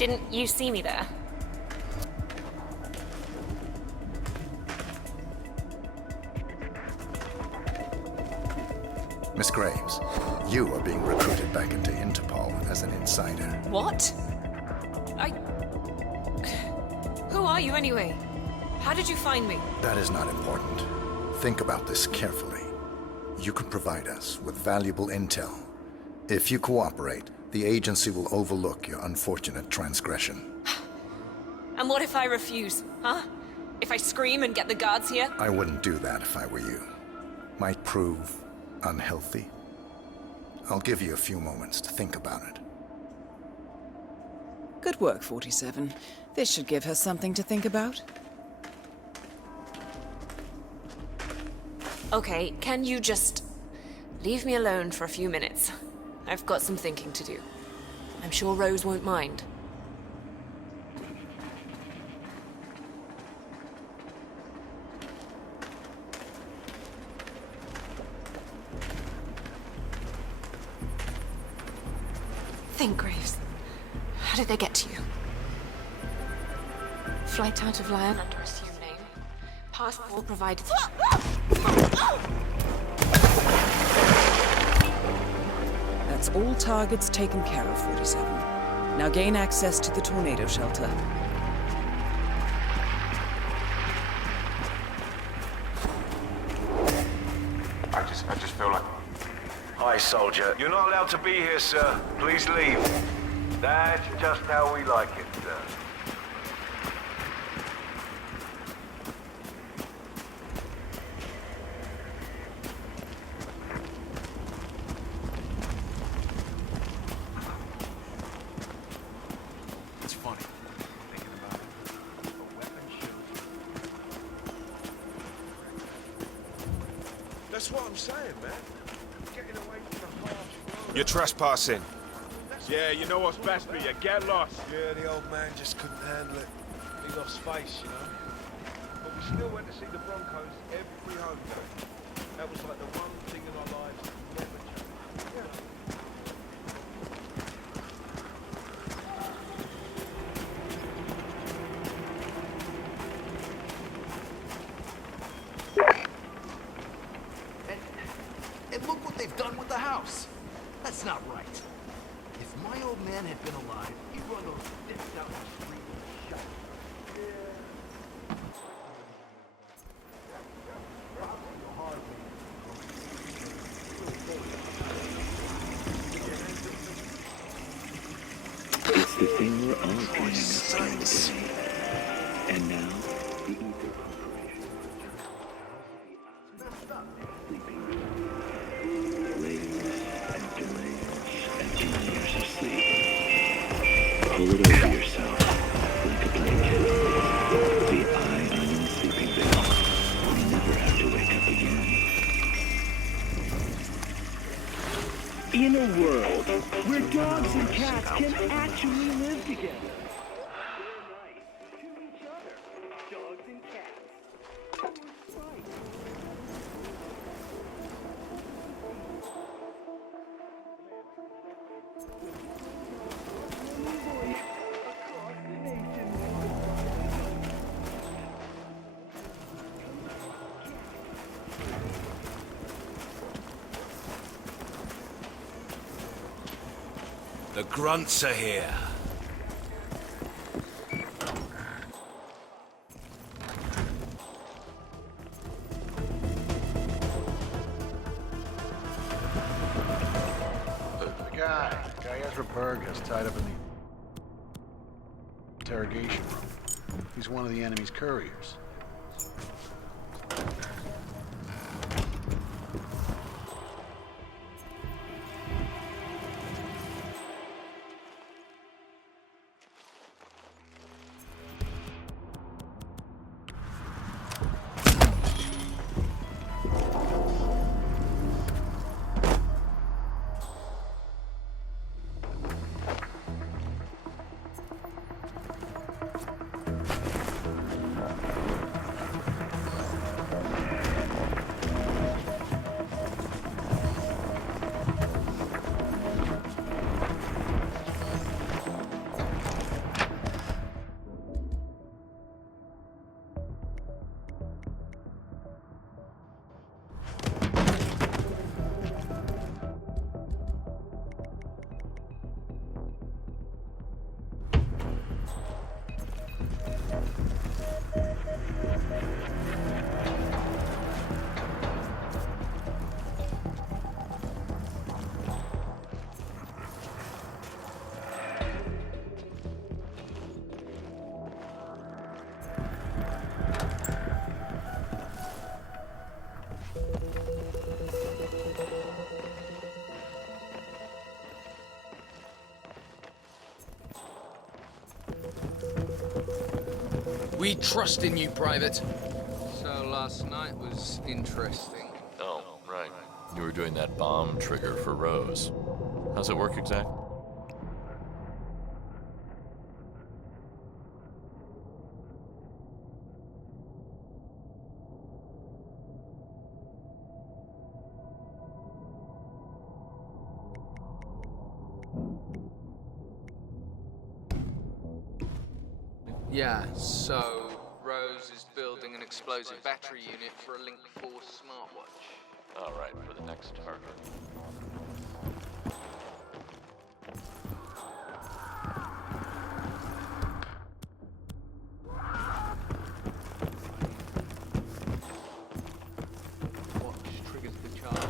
Didn't you see me there? Miss Graves, you are being recruited back into Interpol as an insider. What? Who are you anyway? How did you find me? That is not important. Think about this carefully. You could provide us with valuable intel. If you cooperate, the agency will overlook your unfortunate transgression. And what if I refuse, huh? If I scream and get the guards here? I wouldn't do that if I were you. Might prove unhealthy. I'll give you a few moments to think about it. Good work, 47. This should give her something to think about. Okay, can you just leave me alone for a few minutes? I've got some thinking to do. I'm sure Rose won't mind. Think, Graves. How did they get to you? Flight out of Lyon under assumed name. Passport provided. That's all targets taken care of, 47. Now gain access to the tornado shelter. I just feel like... Hi, soldier. You're not allowed to be here, sir. Please leave. That's just how we like it, sir. It's funny, thinking about it. A weapon shield. That's what I'm saying, man. Getting away from the harsh world. You're trespassing. Yeah, you know what's best for you. Get lost. Yeah, the old man just couldn't handle it. He lost face, you know. But we still went to see the Broncos every home game. That was like the one thing in our lives that never changed. Yeah. And look what they've done with the house. That's not right. If my old man had been alive, he'd run those dicks out in the street with a shot. It's the thing we're all dreaming of during the day. And now, the Ether Corporation. Sleeping layers and layers and layers of sleep. Pull it over yourself like a blanket. The eye on your sleeping bag will never have to wake up again. In a world where dogs and cats can actually live together. They're nice to each other. Dogs and cats. That works right. Across the nation. The grunts are here. The guy Ezra Berg has tied up in the interrogation room. He's one of the enemy's couriers. We trust in you, Private. So last night was interesting. Oh, right. You were doing that bomb trigger for Rose. How's it work exactly? Yeah, so Rose is building an explosive battery unit for a Link 4 smartwatch. All right, for the next target. Watch triggers the charge.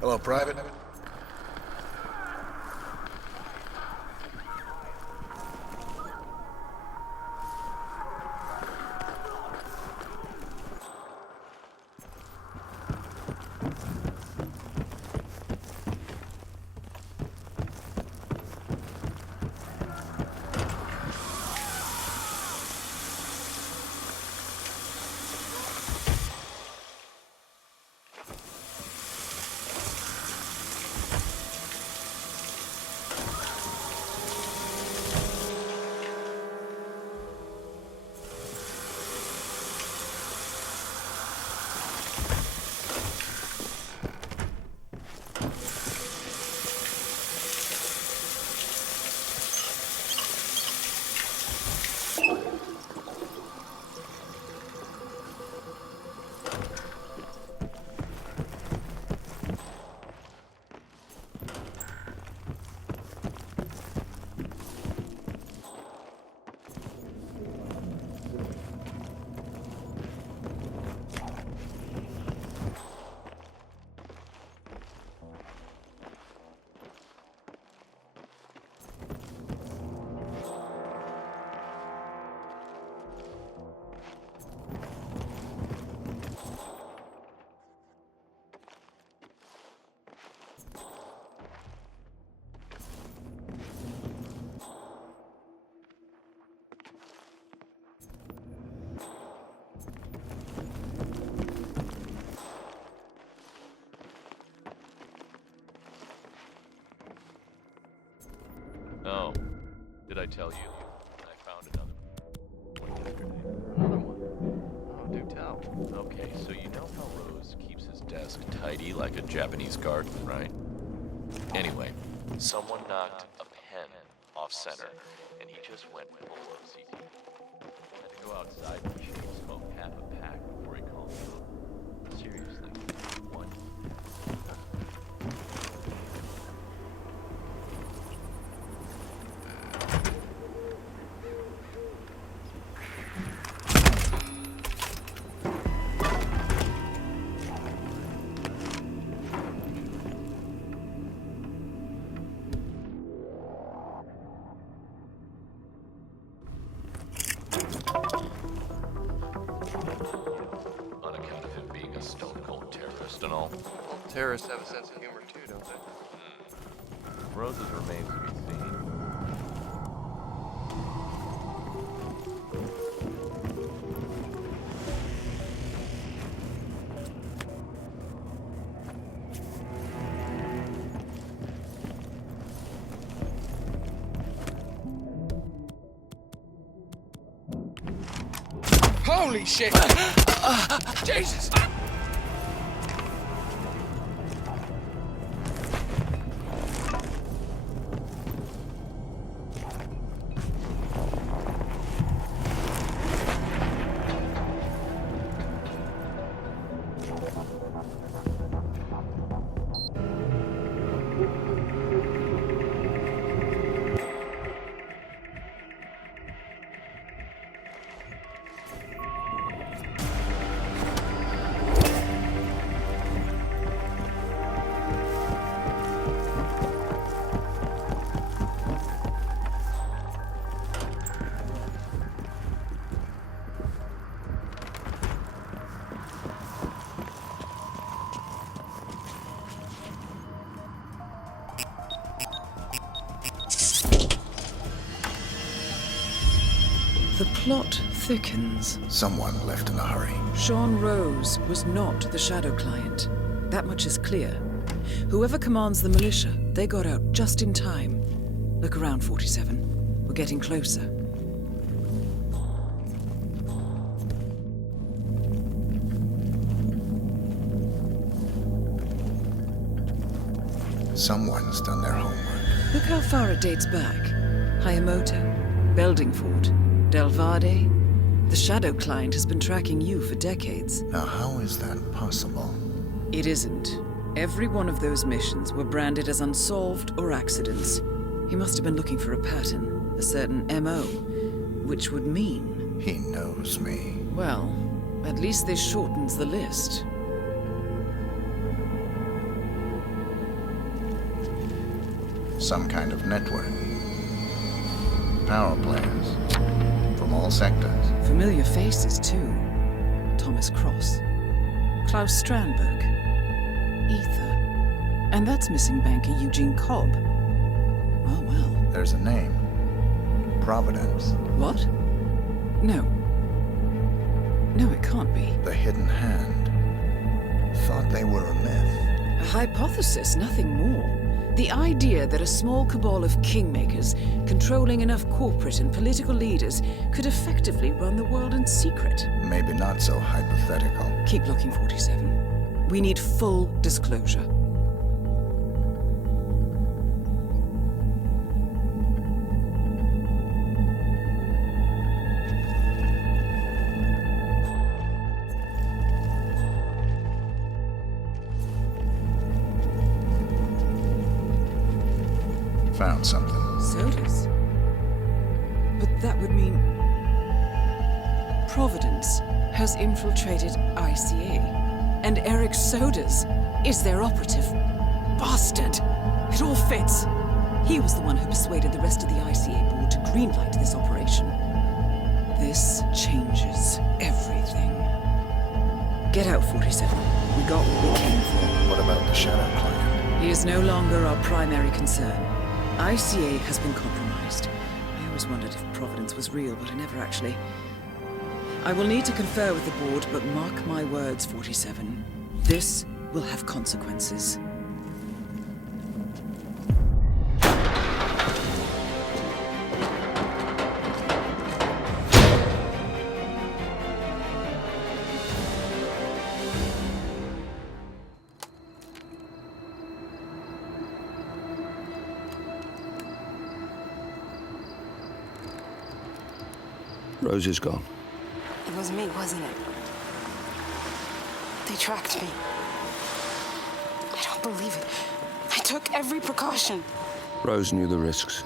Hello, Private. tell you? I found another one yesterday. Another one? Oh, do tell. Okay, so you know how Rose keeps his desk tidy like a Japanese garden, right? Anyway, someone knocked a pen off center, and he just went full OCD. Had to go outside and smoke half a pack before he calmed down. Seriously, what? On account of him being a stone-cold terrorist and all. Well, terrorists have a sense of humor too, don't they? Rose's remains to be seen. Holy shit! Jesus! The plot thickens. Someone left in a hurry. Sean Rose was not the Shadow Client. That much is clear. Whoever commands the militia, they got out just in time. Look around, 47. We're getting closer. Someone's done their homework. Look how far it dates back. Hayamoto, Beldingford, Delvade. The Shadow Client has been tracking you for decades. Now, how is that possible? It isn't. Every one of those missions were branded as unsolved or accidents. He must have been looking for a pattern, a certain MO, which would mean... He knows me. Well, at least this shortens the list. Some kind of network. Power players. From all sectors. Familiar faces, too. Thomas Cross. Klaus Strandberg. Ether. And that's missing banker Eugene Cobb. Oh, well. There's a name. Providence. What? No. No, it can't be. The Hidden Hand. Thought they were a myth. A hypothesis, nothing more. The idea that a small cabal of kingmakers, controlling enough corporate and political leaders, could effectively run the world in secret. Maybe not so hypothetical. Keep looking, 47. We need full disclosure. Found something. Sodas? But that would mean... Providence has infiltrated ICA. And Eric Sodas is their operative. Bastard! It all fits. He was the one who persuaded the rest of the ICA board to greenlight this operation. This changes everything. Get out, 47. We got what we came for. What about the Shadow Client? He is no longer our primary concern. ICA has been compromised. I always wondered if Providence was real, but I never actually... I will need to confer with the board, but mark my words, 47. This will have consequences. Rose is gone. It was me, wasn't it? They tracked me. I don't believe it. I took every precaution. Rose knew the risks.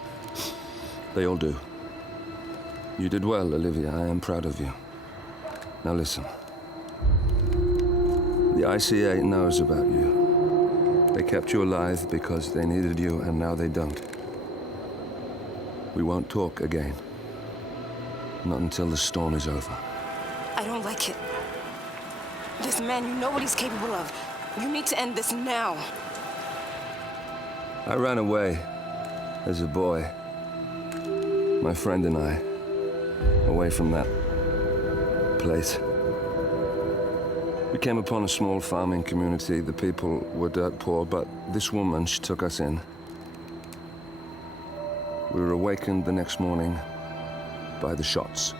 They all do. You did well, Olivia. I am proud of you. Now listen. The ICA knows about you. They kept you alive because they needed you, and now they don't. We won't talk again. Not until the storm is over. I don't like it. This man, you know what he's capable of. You need to end this now. I ran away as a boy. My friend and I. Away from that place. We came upon a small farming community. The people were dirt poor, but this woman, she took us in. We were awakened the next morning by the shots.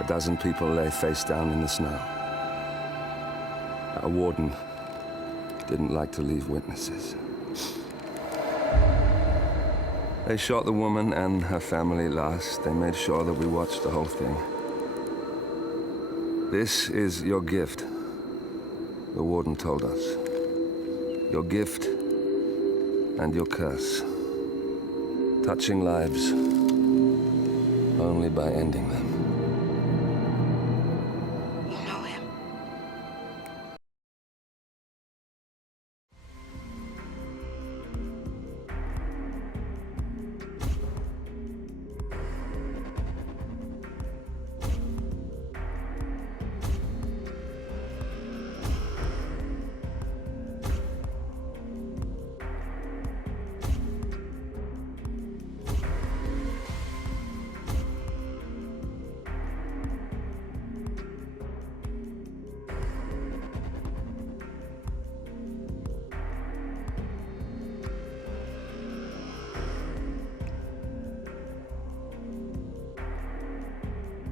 A dozen people lay face down in the snow. Our warden didn't like to leave witnesses. They shot the woman and her family last. They made sure that we watched the whole thing. This is your gift, the warden told us. Your gift and your curse. Touching lives only by ending them.